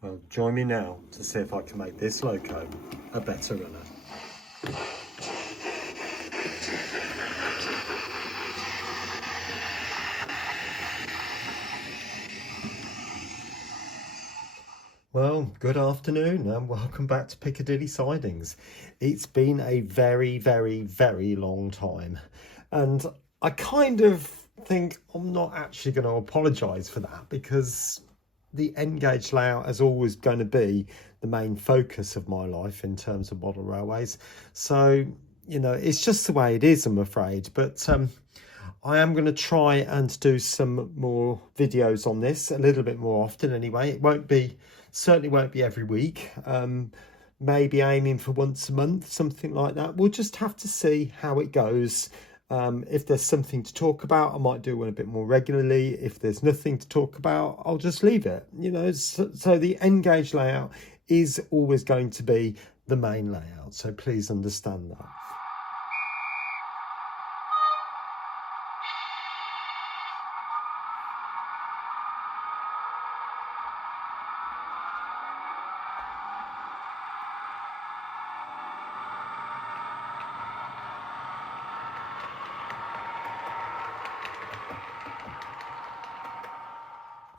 Well, join me now to see if I can make this loco a better runner. Well, good afternoon and welcome back to Piccadilly Sidings. It's been a very, very, very long time, and I kind of think I'm not actually going to apologise for that, because the end gauge layout is always going to be the main focus of my life in terms of model railways. So, you know, it's just the way it is, I'm afraid. But I am going to try and do some more videos on this a little bit more often anyway. It certainly won't be every week. Maybe aiming for once a month, something like that. We'll just have to see how it goes. If there's something to talk about, I might do one a bit more regularly. If there's nothing to talk about, I'll just leave it. You know, so the end gauge layout is always going to be the main layout. So please understand that.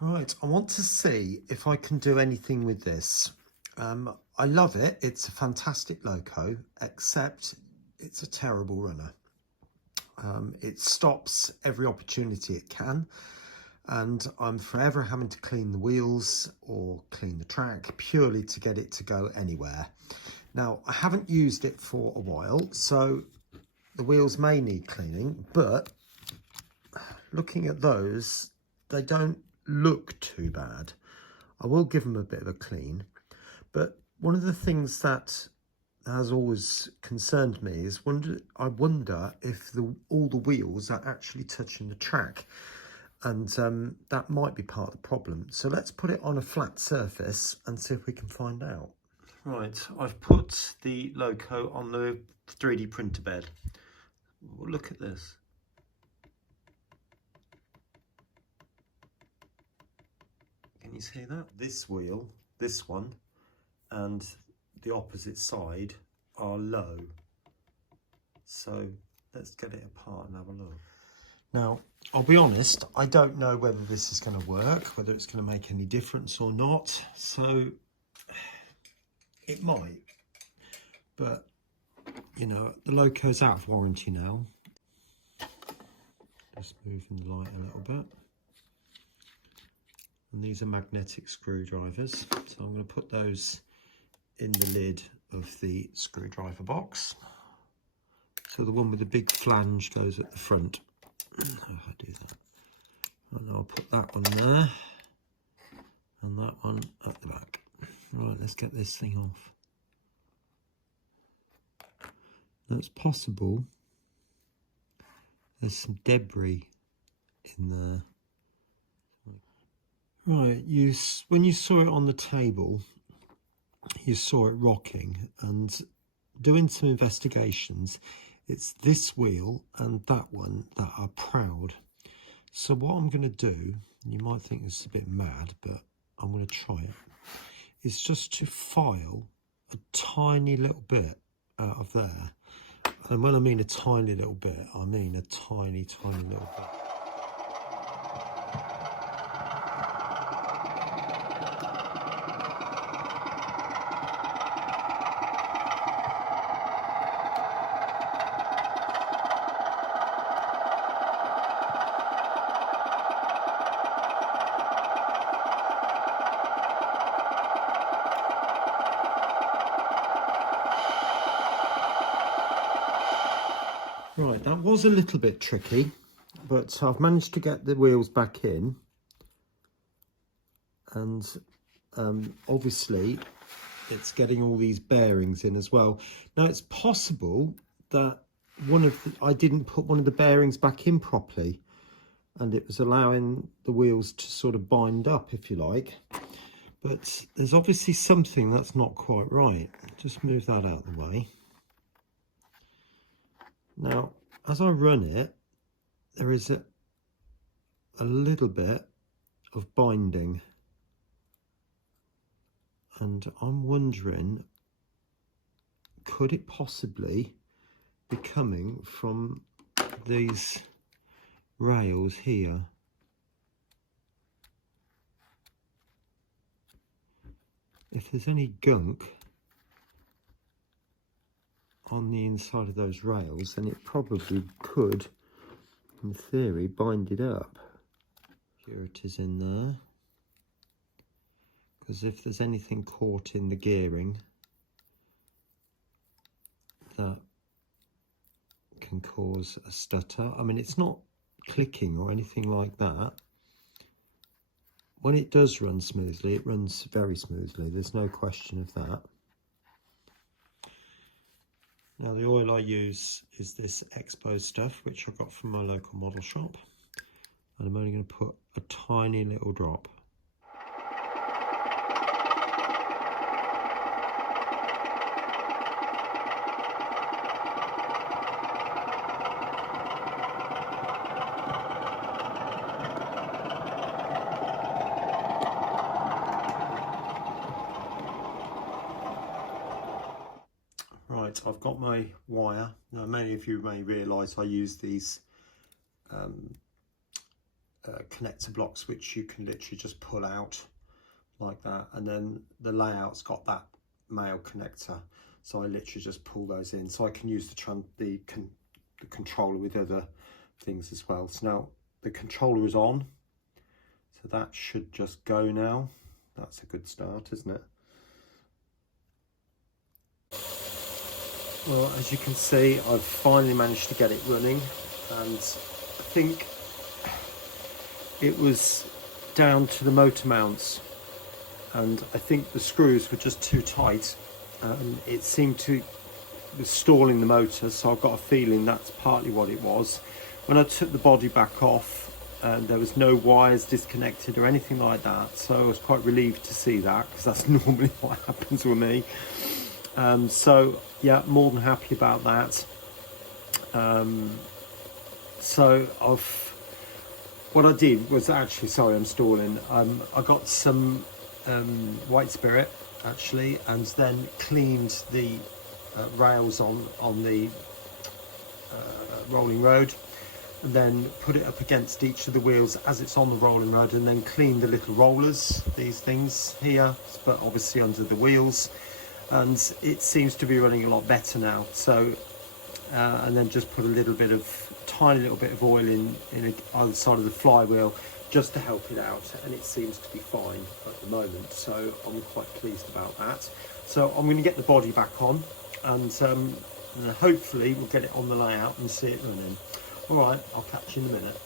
Right, I want to see if I can do anything with this. I love it. It's a fantastic loco, except it's a terrible runner. It stops every opportunity it can, and I'm forever having to clean the wheels or clean the track purely to get it to go anywhere. Now, I haven't used it for a while, so the wheels may need cleaning, but looking at those, they don't look too bad. I will give them a bit of a clean, but one of the things that has always concerned me is I wonder if all the wheels are actually touching the track, and that might be part of the problem. So let's put it on a flat surface and see if we can find out. Right, I've put the loco on the 3D printer bed. Look at this. Can you see that? This wheel, this one, and the opposite side are low. So let's get it apart and have a look. Now, I'll be honest, I don't know whether this is going to work, whether it's going to make any difference or not. So it might, but you know, the loco's out of warranty now. Just moving the light a little bit. And these are magnetic screwdrivers, so I'm going to put those in the lid of the screwdriver box. So the one with the big flange goes at the front. How do I do that? And I'll put that one there, and that one at the back. Right, let's get this thing off. Now, it's possible there's some debris in there. Right, when you saw it on the table, you saw it rocking, and doing some investigations, it's this wheel and that one that are proud. So what I'm going to do, you might think this is a bit mad, but I'm going to try it, is just to file a tiny little bit out of there. And when I mean a tiny little bit, I mean a tiny, tiny little bit. Right, that was a little bit tricky, but I've managed to get the wheels back in, and obviously it's getting all these bearings in as well. Now, it's possible that I didn't put one of the bearings back in properly, and it was allowing the wheels to sort of bind up, if you like. But there's obviously something that's not quite right. Just move that out of the way. Now, as I run it, there is a little bit of binding and I'm wondering, could it possibly be coming from these rails here? If there's any gunk on the inside of those rails, then it probably could, in theory, bind it up. Here it is in there. Because if there's anything caught in the gearing, that can cause a stutter. I mean, it's not clicking or anything like that. When it does run smoothly, it runs very smoothly. There's no question of that. Now, the oil I use is this Expo stuff, which I got from my local model shop. And I'm only going to put a tiny little drop. Right, I've got my wire. Now, many of you may realise I use these connector blocks, which you can literally just pull out like that, and then the layout's got that male connector, so I literally just pull those in, so I can use the controller with other things as well. So now the controller is on, so that should just go now. That's a good start, isn't it? Well, as you can see, I've finally managed to get it running, and I think it was down to the motor mounts, and I think the screws were just too tight. It seemed to be stalling the motor, so I've got a feeling that's partly what it was. When I took the body back off, there was no wires disconnected or anything like that, so I was quite relieved to see that, because that's normally what happens with me. So yeah, more than happy about that. So what I did was actually, sorry, I'm stalling. I got some white spirit actually, and then cleaned the rails on the rolling road, and then put it up against each of the wheels as it's on the rolling road, and then cleaned the little rollers, these things here, but obviously under the wheels. And it seems to be running a lot better now. So and then just put a little bit of tiny little bit of oil in either side of the flywheel just to help it out, and it seems to be fine at the moment, so I'm quite pleased about that. So I'm going to get the body back on, and hopefully we'll get it on the layout and see it running. All right, I'll catch you in a minute.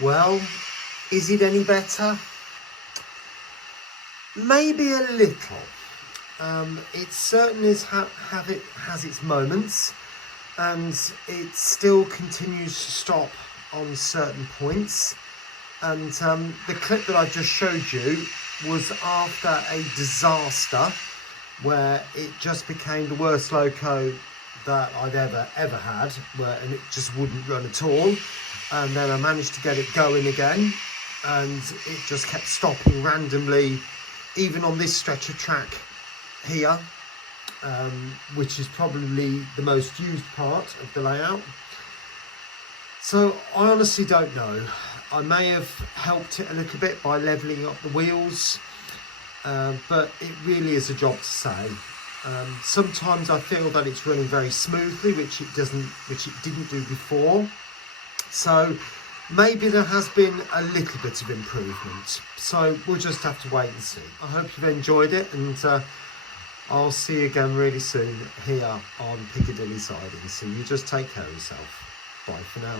Well, is it any better? Maybe a little. It certainly has its moments, and it still continues to stop on certain points. And the clip that I just showed you was after a disaster where it just became the worst loco that I'd ever had, and it just wouldn't run at all. And then I managed to get it going again, and it just kept stopping randomly, even on this stretch of track here, which is probably the most used part of the layout. So I honestly don't know. I may have helped it a little bit by levelling up the wheels, but it really is a job to say. Sometimes I feel that it's running very smoothly, which it didn't do before. So maybe there has been a little bit of improvement. So we'll just have to wait and see. I hope you've enjoyed it, and I'll see you again really soon here on Piccadilly Sidings. So you just take care of yourself. Bye for now.